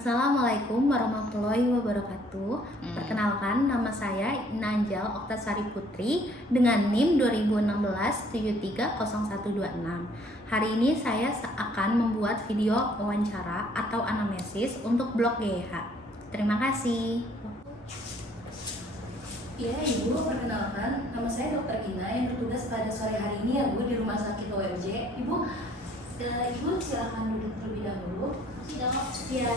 Assalamualaikum warahmatullahi wabarakatuh. Perkenalkan, nama saya Nanjal Oktasari Putri dengan NIM 2016 730126. Hari ini saya akan membuat video wawancara atau anamnesis untuk blog GH. Terima kasih. Ya Ibu, perkenalkan, nama saya Dr. Ina yang bertugas pada sore hari ini ya Bu di Rumah Sakit ORJ. Ibu silakan duduk terlebih dahulu. Ya.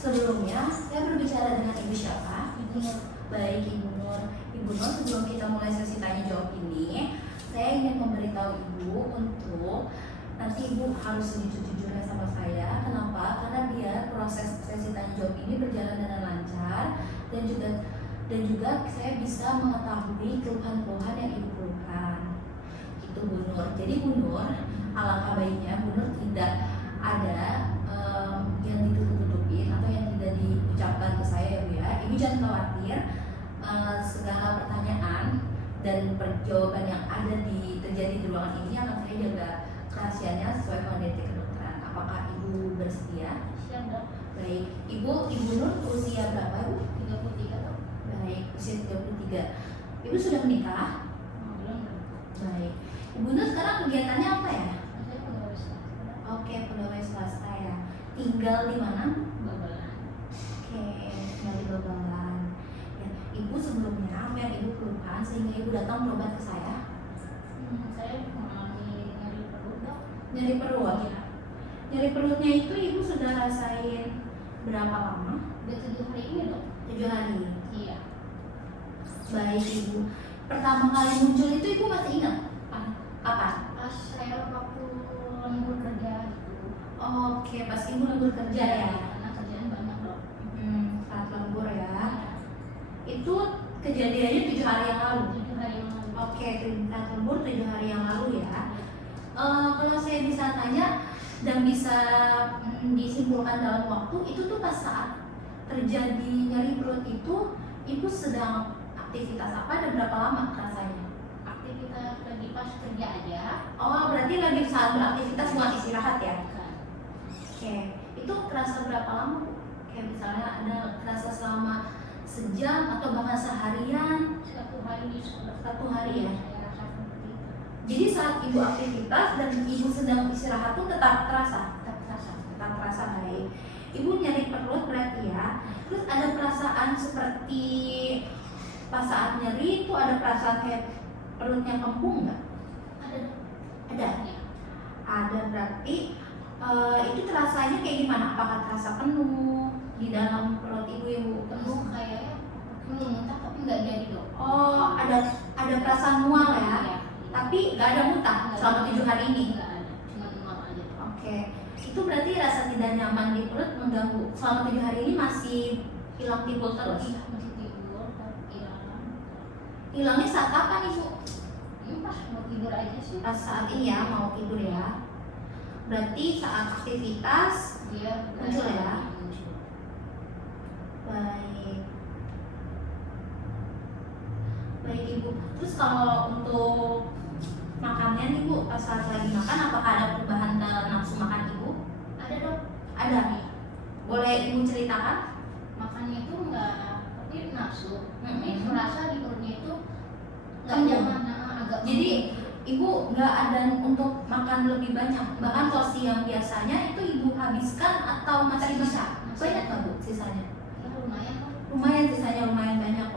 Sebelumnya, saya berbicara dengan Ibu siapa? Ibu Nur. Baik, Ibu Nur. Ibu Nur, sebelum kita mulai sesi tanya jawab ini, saya ingin memberitahu Ibu untuk nanti Ibu harus jujur-jujurnya sama saya. Kenapa? Karena biar proses sesi tanya jawab ini berjalan dengan lancar dan juga saya bisa mengetahui keluhan-keluhan yang Ibu keluhkan. Itu Bu Nur. Jadi Bu Nur, alangkah baiknya Bu Nur tidak ada yang ditutup-tutupin atau yang tidak diucapkan ke saya ya Bu ya. Ibu jangan khawatir, segala pertanyaan dan jawaban yang terjadi di ruangan ini akan saya jaga rahasianya sesuai dengan etika kedokteran. Apakah Ibu bersedia? Siap Dok. Baik, Ibu Nur usia berapa Ibu? 33 Dok. Baik, usia 33. Ibu sudah menikah? Belum. Baik. Ibu Nur sekarang kegiatannya apa ya? Saya pegawai swasta. Oke, pegawai swasta ya. Tinggal di mana? Babelan. Oke, tinggal di Babelan. Ya, Ibu sebelumnya apa yang Ibu keluhkan sehingga Ibu datang berobat ke saya? Saya mengalami nyeri perut Dok. Nyeri perut. Iya. Nyeri perutnya itu Ibu sudah rasain berapa lama? Udah 7 hari ini Dok. 7 hari. Iya. Baik Ibu. Pertama kali muncul itu Ibu masih ingat? Kapan? Pas saya waktu lembur kerja itu. Oke, pas Ibu lembur kerja ya. Karena kerjaan banyak Dok. Saat lembur ya. Iya. Itu kejadiannya 7 hari yang lalu. 7 hari yang lalu. Oke, saat lembur 7 hari yang lalu ya. Kalau saya bisa tanya dan bisa disimpulkan dalam waktu itu tuh pas saat terjadi nyeri perut itu, Ibu sedang aktivitas apa dan berapa lama rasanya? Aktivitas lagi pas kerja aja. Oh, berarti lagi saat beraktivitas buat istirahat ya? Kan. Oke, itu kerasa berapa lama Bu? Kayak misalnya ada kerasa selama sejam atau bahkan seharian? 1 hari di sekolah. 1 hari ya? Saya rasa seperti itu. Jadi saat Ibu aktivitas dan Ibu sedang istirahat pun tetap terasa? Tetap terasa baik. Ibu nyeri perut berarti ya. Terus ada perasaan seperti pas saat nyeri itu ada perasaan kayak perutnya kembung nggak? Ada Dok. Ada. Ya. Ada berarti itu terasanya kayak gimana? Apakah terasa penuh di dalam perut Ibu? Penuh kayaknya muntah tapi nggak jadi Dok. Oh, ada perasaan mual ya? Iya. Tapi nggak ada muntah selama 7 hari ini? Nggak ada, cuma mual aja. Oke, itu berarti rasa tidak nyaman di perut mengganggu. Selama 7 hari ini masih hilang timbul terus? Iya, masih tidur tapi hilang. Hilangnya saat kapan Ibu? Ini pas mau tidur aja sih. Pas saat ini ya, mau tidur ya. Berarti saat aktivitas Dia muncul ya? muncul. baik. Baik Ibu. Terus kalau untuk makannya nih Bu, pas saat lagi makan apakah ada perubahan nafsu makan Ibu? Ada Dok. Ada. Boleh Ibu ceritakan? Makannya itu nggak tapi nafsu. Mm-mm. Merasa di perutnya itu nggak Kembung. nyaman, agak Jadi kembung. Ibu nggak ada untuk makan lebih banyak, bahkan porsi yang biasanya itu Ibu habiskan atau masih bisa? Masih. Banyak nggak Bu sisanya? Ya, lumayan Dok. Lumayan sisanya, lumayan banyak.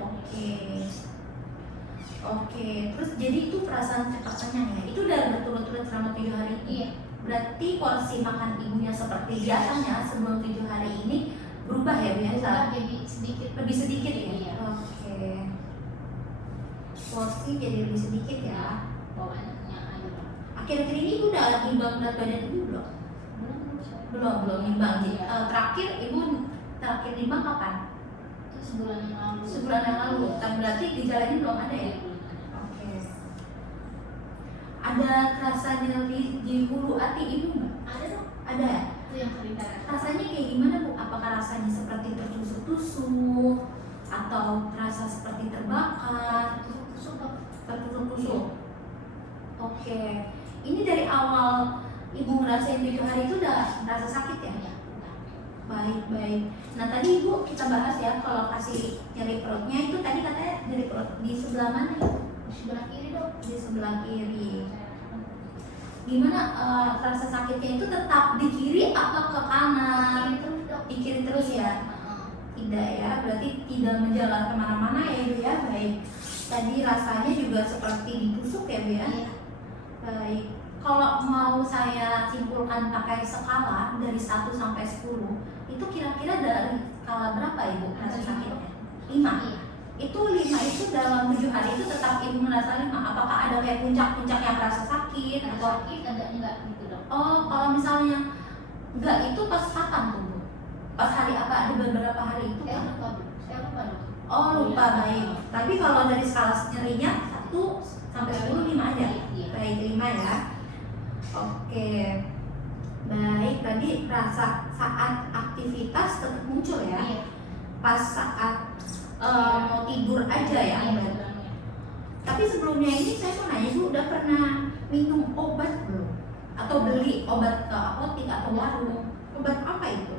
Oke, terus jadi itu perasaan cepat kenyang ya? Itu udah berturut-turut selama 7 hari ini? Iya. Berarti porsi makan Ibunya seperti biasanya sebelum 7 hari ini berubah ya biasa? Berubah jadi sedikit. Lebih sedikit ya? Iya. Oke. Porsi jadi lebih sedikit ya? Bawaannya aja Dok. Akhir-akhir ini Ibu udah nimbang berat badan Ibu belum? Belum nimbang. Jadi, terakhir Ibu terakhir nimbang kapan? Itu sebulan yang lalu. Sebulan yang lalu. Kan berarti gejala ini belum ada ya? Iya, belum ada. Oke. Ada kerasa nyeri di hulu hati Ibu nggak? Ada Dok. Ada ya? Itu yang sering kita rasakan. Rasanya kayak gimana Bu? Apakah rasanya seperti tertusuk-tusuk atau terasa seperti terbakar? Tusuk Dok. Tertusuk-tusuk. Oke. Ini dari awal Ibu ngerasain 7 hari itu udah rasa sakit ya? Ya, Baik. Nah tadi Ibu kita bahas ya kalau kasih nyeri perutnya itu tadi katanya nyeri perut di sebelah mana ya? Di sebelah kiri dok. Di sebelah kiri. Gimana rasa sakitnya itu tetap di kiri apa ke kanan? Kiri terus dok. Di kiri terus ya? Tidak ya, berarti tidak menjalar kemana-mana ya Ibu ya. Baik. Tadi rasanya juga seperti ditusuk ya Bu ya? Iya. Baik. Kalau mau saya simpulkan pakai skala dari 1 sampai 10, itu kira-kira dari skala berapa Ibu rasa sakitnya? 5. Iya. Itu 5 itu dalam 7 hari itu tetap Ibu merasa 5. Apakah ada kayak puncak-puncak yang rasa sakit Ada atau sakit ada enggak gitu dok. oh kalau misalnya enggak itu pas kapan tuh Bu? Pas hari apa? Ada beberapa hari itu Saya kan? lupa dok. Saya lupa dok. Oh lupa Iya. baik. Tapi kalau dari skala nyerinya 1 sampai 10 5 aja. Iya. Baik 5 ya. Oke. Baik, tadi rasa saat aktivitas tetap muncul ya. Iya. Pas saat mau tidur aja ya. Iya. Mbak? Tapi sebelumnya ini saya mau nanya Bu, udah pernah minum obat belum? Atau beli obat ke apotek atau warung? Obat apa itu?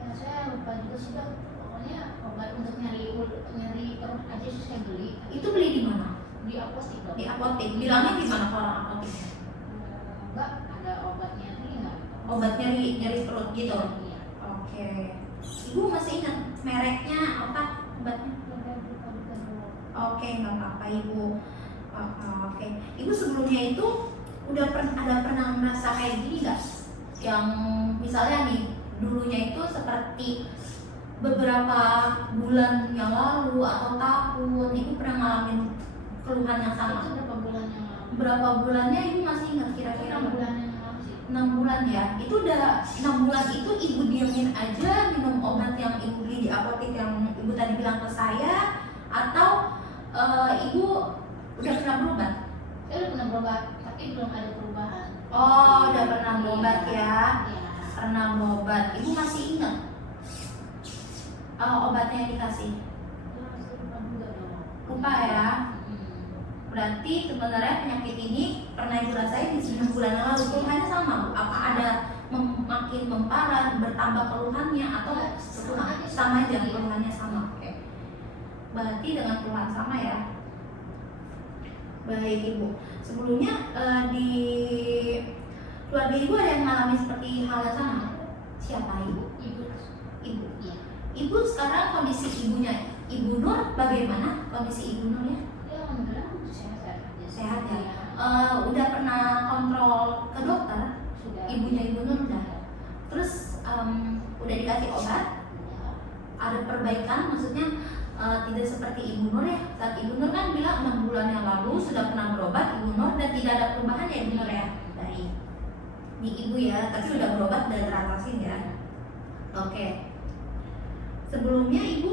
Ya saya lupa juga sih dok. Pokoknya obat untuk nyeri perut aja sih saya beli. Itu beli di mana? Di apotek dok. Di apotek. Bilangnya di mana ke orang apoteknya? Enggak ada obatnya nih enggak. Obat nyeri perut gitu. Iya. Oke. Ibu masih ingat mereknya apa obatnya? Oke, nggak apa-apa Ibu. Oke. Ibu sebelumnya itu udah pernah merasa kayak gini nggak? Yang misalnya nih dulunya itu seperti beberapa bulan yang lalu atau tahun, Ibu pernah ngalamin keluhan yang sama? Itu berapa bulan yang lalu? Berapa bulannya Ibu masih ingat kira-kira? 6 bulan yang lalu sih. 6 bulan ya. Itu udah 6 bulan itu Ibu diemin aja minum obat yang Ibu beli di apotek yang Ibu tadi bilang ke saya, atau Ibu udah pernah berobat? Saya udah pernah berobat, tapi belum ada perubahan. Oh, udah pernah berobat ya. Iya. Pernah berobat. Ibu masih ingat obatnya yang dikasih? Ya, saya lupa juga dong. Lupa ya. Berarti sebenarnya penyakit ini pernah Ibu rasain di 9 bulan yang lalu. Keluhannya sama Bu? Apa ada makin memparah, bertambah keluhannya atau sama aja keluhannya sama? Oke. Berarti dengan keluhan sama ya. Baik Ibu. Sebelumnya di keluarga Ibu ada yang mengalami seperti hal yang sama? Siapa Ibu? Ibu. Ibu. Iya. Ibu sekarang kondisi ibunya Ibu Nur bagaimana kondisi Ibu Nurnya? Ya, alhamdulillah sehat aja. Sehat ya. Iya. Udah pernah kontrol ke dokter? Sudah. Ibunya Ibu Nur udah. Terus udah dikasih obat? Ya. Ada perbaikan? Maksudnya tidak seperti Ibu Nur ya. Saat Ibu Nur kan bilang 6 bulan yang lalu sudah pernah berobat Ibu Nur dan tidak ada perubahan ya Ibu Nur ya. Baik. Ini Ibu ya, tapi udah berobat dan teratasin ya. Oke. Sebelumnya Ibu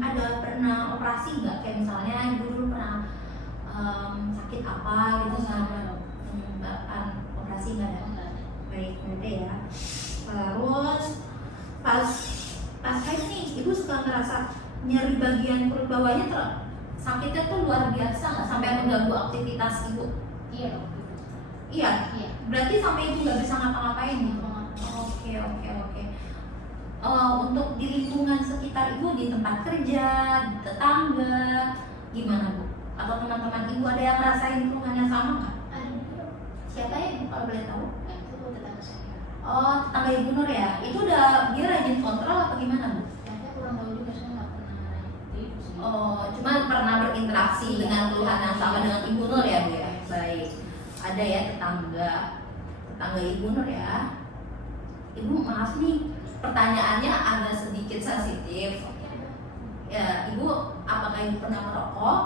ada pernah operasi nggak? Kayak misalnya Ibu dulu pernah sakit apa gitu sama operasi nggak ada? Baik, nanti ya. Terus pas haid nih, Ibu suka ngerasa nyeri bagian perut bawahnya sakitnya tuh luar biasa nggak sampai mengganggu aktivitas Ibu? Iya dong. Iya. Iya. Berarti sampai Ibu nggak bisa ngapa-ngapain gitu? Oke. Untuk di lingkungan sekitar Ibu, di tempat kerja, di tetangga, gimana Bu? Atau teman-teman Ibu ada yang ngerasain keluhannya sama nggak? Ada juga. Siapa ya Ibu kalau boleh tahu? Nah, itu tetangga saya. Oh, tetangga Ibu Nur ya. Itu udah dia rajin kontrol apa gimana Bu? Saya kurang tahu juga, saya nggak pernah itu sih. Oh, cuma pernah berinteraksi dengan keluhan yang sama dengan Ibu Nur ya Bu ya. Baik. Ada ya tetangga Ibu Nur ya. Ibu maaf nih, pertanyaannya agak sedikit sensitif. Ya, Ibu, apakah Ibu pernah merokok?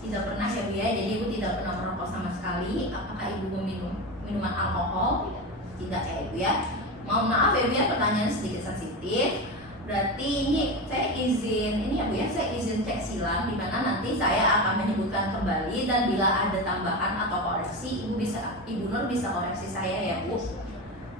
Tidak pernah ya Bu ya. Jadi Ibu tidak pernah merokok sama sekali. Apakah Ibu meminum minuman alkohol? Tidak ya Ibu ya. Mohon maaf ya Bu ya, pertanyaannya sedikit sensitif. Berarti ini saya izin, ini ya Bu ya, saya izin cek silang, di mana nanti saya akan menyebutkan kembali dan bila ada tambahan atau koreksi, Ibu Nur bisa koreksi saya ya Bu.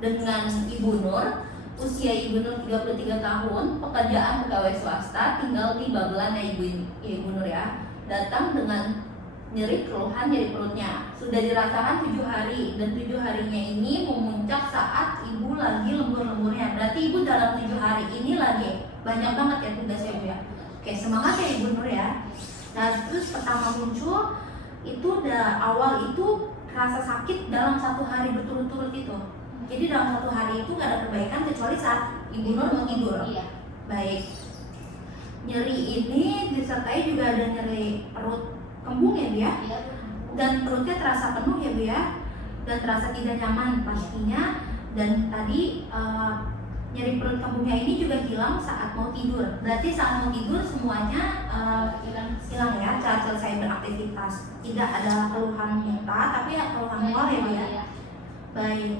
Dengan Ibu Nur, usia Ibu Nur 33 tahun, pekerjaan pegawai swasta, tinggal di Babelan ya Ibu Nur ya. Datang dengan nyeri keluhan nyeri perutnya. Sudah dirasakan 7 hari dan 7 harinya ini memuncak saat ibu lagi lembur-lemburnya. Berarti ibu dalam 7 hari ini lagi banyak banget ya tugasnya ibu ya. Oke, semangat ya Ibu Nur ya. Nah terus pertama muncul itu awal itu rasa sakit dalam 1 hari berturut-turut itu. Jadi dalam 1 hari itu gak ada perbaikan kecuali saat Ibu Nur mau tidur. Iya. Baik. Nyeri ini disertai juga ada nyeri perut kembung ya Bu ya. Iya. Dan perutnya terasa penuh ya Bu ya. Dan terasa tidak nyaman pastinya. Dan tadi nyeri perut kembungnya ini juga hilang saat mau tidur. Berarti saat mau tidur semuanya hilang ya, saat selesai beraktivitas. Tidak ada keluhan muntah, tapi ya keluhan mual ya Bu ya. Iya. Baik.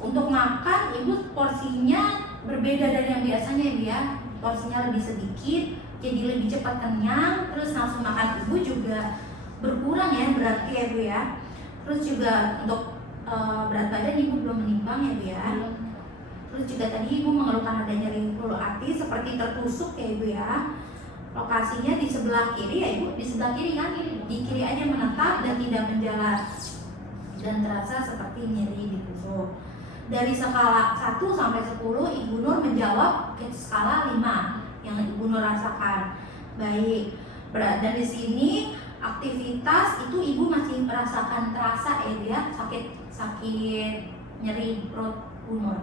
Untuk makan ibu porsinya berbeda dari yang biasanya ya Bu ya. Porsinya lebih sedikit, jadi lebih cepat kenyang. Terus langsung makan ibu juga berkurang ya berarti ya Bu ya. Terus juga untuk berat badan ibu belum menimbang ya Bu ya. Terus juga tadi ibu mengeluhkan ada nyeri ulu hati seperti tertusuk ya Ibu ya. Lokasinya di sebelah kiri ya Ibu, di sebelah kiri kan? Di kiri aja menetap dan tidak menjalar. Dan terasa seperti nyeri di tusuk. Dari skala 1 sampai 10 Ibu Nur menjawab ke skala 5 yang Ibu Nur rasakan. Baik. Dan di sini aktivitas itu Ibu masih merasakan terasa ya sakit nyeri perut Ibu Nur.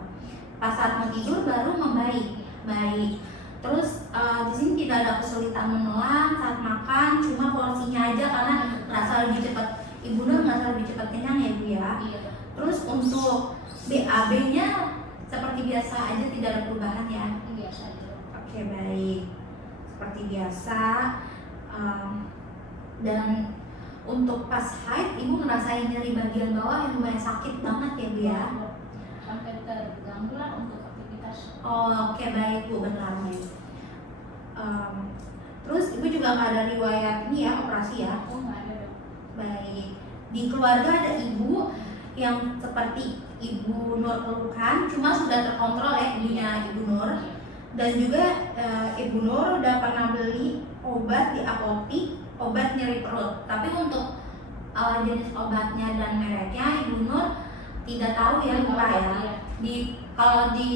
Pas saat mau tidur baru membaik. Baik. Terus di sini tidak ada kesulitan menelan saat makan, cuma porsinya aja karena ngerasa lebih cepat. Ibu Nur ngerasa lebih cepat kenyang ya Bu ya. Iya. Terus untuk BAB-nya seperti biasa aja, tidak ada perubahan ya. Biasa aja. Oke baik. Seperti biasa. Dan untuk pas haid ibu ngerasain nyeri bagian bawah yang lumayan sakit banget ya Bu ya. Sampai terganggu lah untuk aktivitas. Oh, oke baik Bu, benar nih. Terus ibu juga nggak ada riwayat ini ya operasi ya? Oh, nggak ada dong. Baik. Di keluarga ada ibu yang seperti Ibu Nur keluhkan, cuma sudah terkontrol ya ibunya Ibu Nur. Dan juga Ibu Nur udah pernah beli obat di apotik, obat nyeri perut. Tapi untuk jenis obatnya dan mereknya Ibu Nur tidak tahu ya, lupa ya. Kalau di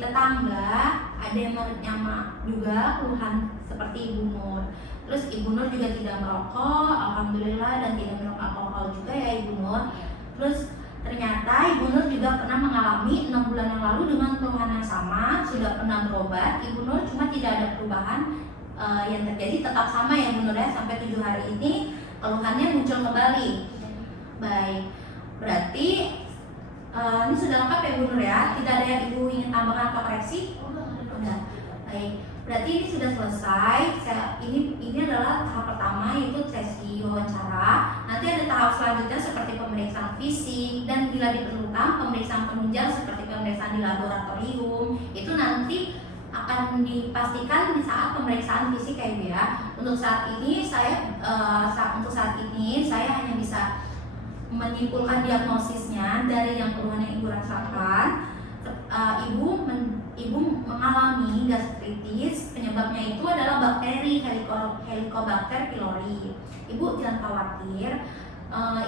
tetangga ada yang nyama juga keluhan seperti Ibu Nur. Terus Ibu Nur juga tidak merokok, alhamdulillah, dan tidak minum alkohol juga ya Ibu Nur. Terus ternyata Ibu Nur juga pernah mengalami 6 bulan yang lalu dengan keluhan yang sama, sudah pernah berobat. Ibu Nur cuma tidak ada perubahan yang terjadi, tetap sama ya Ibu Nur ya, sampai 7 hari ini keluhannya muncul kembali. Baik, berarti ini sudah lengkap ya Bu Nur ya, tidak ada yang Ibu ingin tambahkan atau koreksi? Udah. Baik, berarti ini sudah selesai. Ini adalah tahap pertama, yaitu sesi wawancara. Nanti ada tahap selanjutnya seperti pemeriksaan fisik dan bila diperlukan pemeriksaan penunjang seperti pemeriksaan di laboratorium. Itu nanti akan dipastikan di saat pemeriksaan fisik ya Bu ya. Untuk saat ini saya hanya bisa menyimpulkan diagnosisnya dari yang keluhan yang Ibu rasakan. Ibu mengalami gastritis, penyebabnya itu adalah bakteri Helicobacter pylori. Ibu jangan khawatir,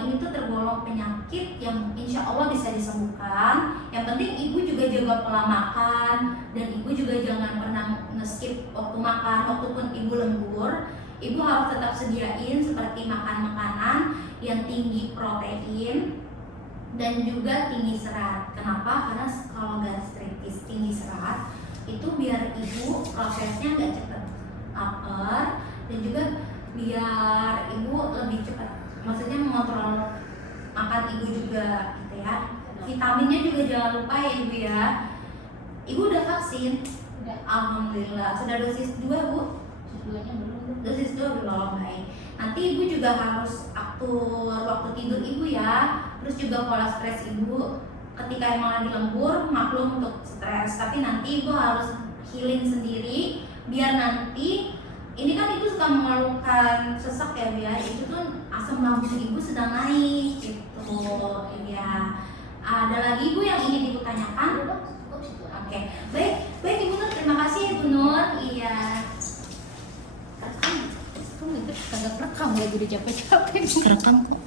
ini tuh tergolong penyakit yang insya Allah bisa disembuhkan. Yang penting Ibu juga jaga pola makan, dan Ibu juga jangan pernah nge-skip waktu makan. Waktu pun Ibu lembur, Ibu harus tetap sediain seperti makan makanan yang tinggi protein dan juga tinggi serat. Kenapa? Karena kalau gastritis tinggi serat itu biar Ibu prosesnya nggak cepat lapar, dan juga biar Ibu lebih cepat, maksudnya mengontrol makan Ibu juga gitu ya. Vitaminnya juga jangan lupa ya Ibu ya. Ibu udah vaksin? Udah. Alhamdulillah. Sudah dosis 2 Bu? Seduanya belum. Dosis 2 belum. Baik. Nanti Ibu juga harus atur waktu tidur Ibu ya. Terus juga pola stres Ibu. Ketika emang lagi lembur, maklum untuk stres, tapi nanti Ibu harus healing sendiri biar nanti ini kan Ibu suka mengeluhkan sesak ya Bu ya. Itu tuh asam lambung Ibu sedang naik gitu ya. Ada lagi Ibu yang ingin Ibu tanyakan? Oke, baik Ibu Nur, terima kasih Ibu Nur. Iya. kagak rekam lagi udah capek-capek. Kerekam kok.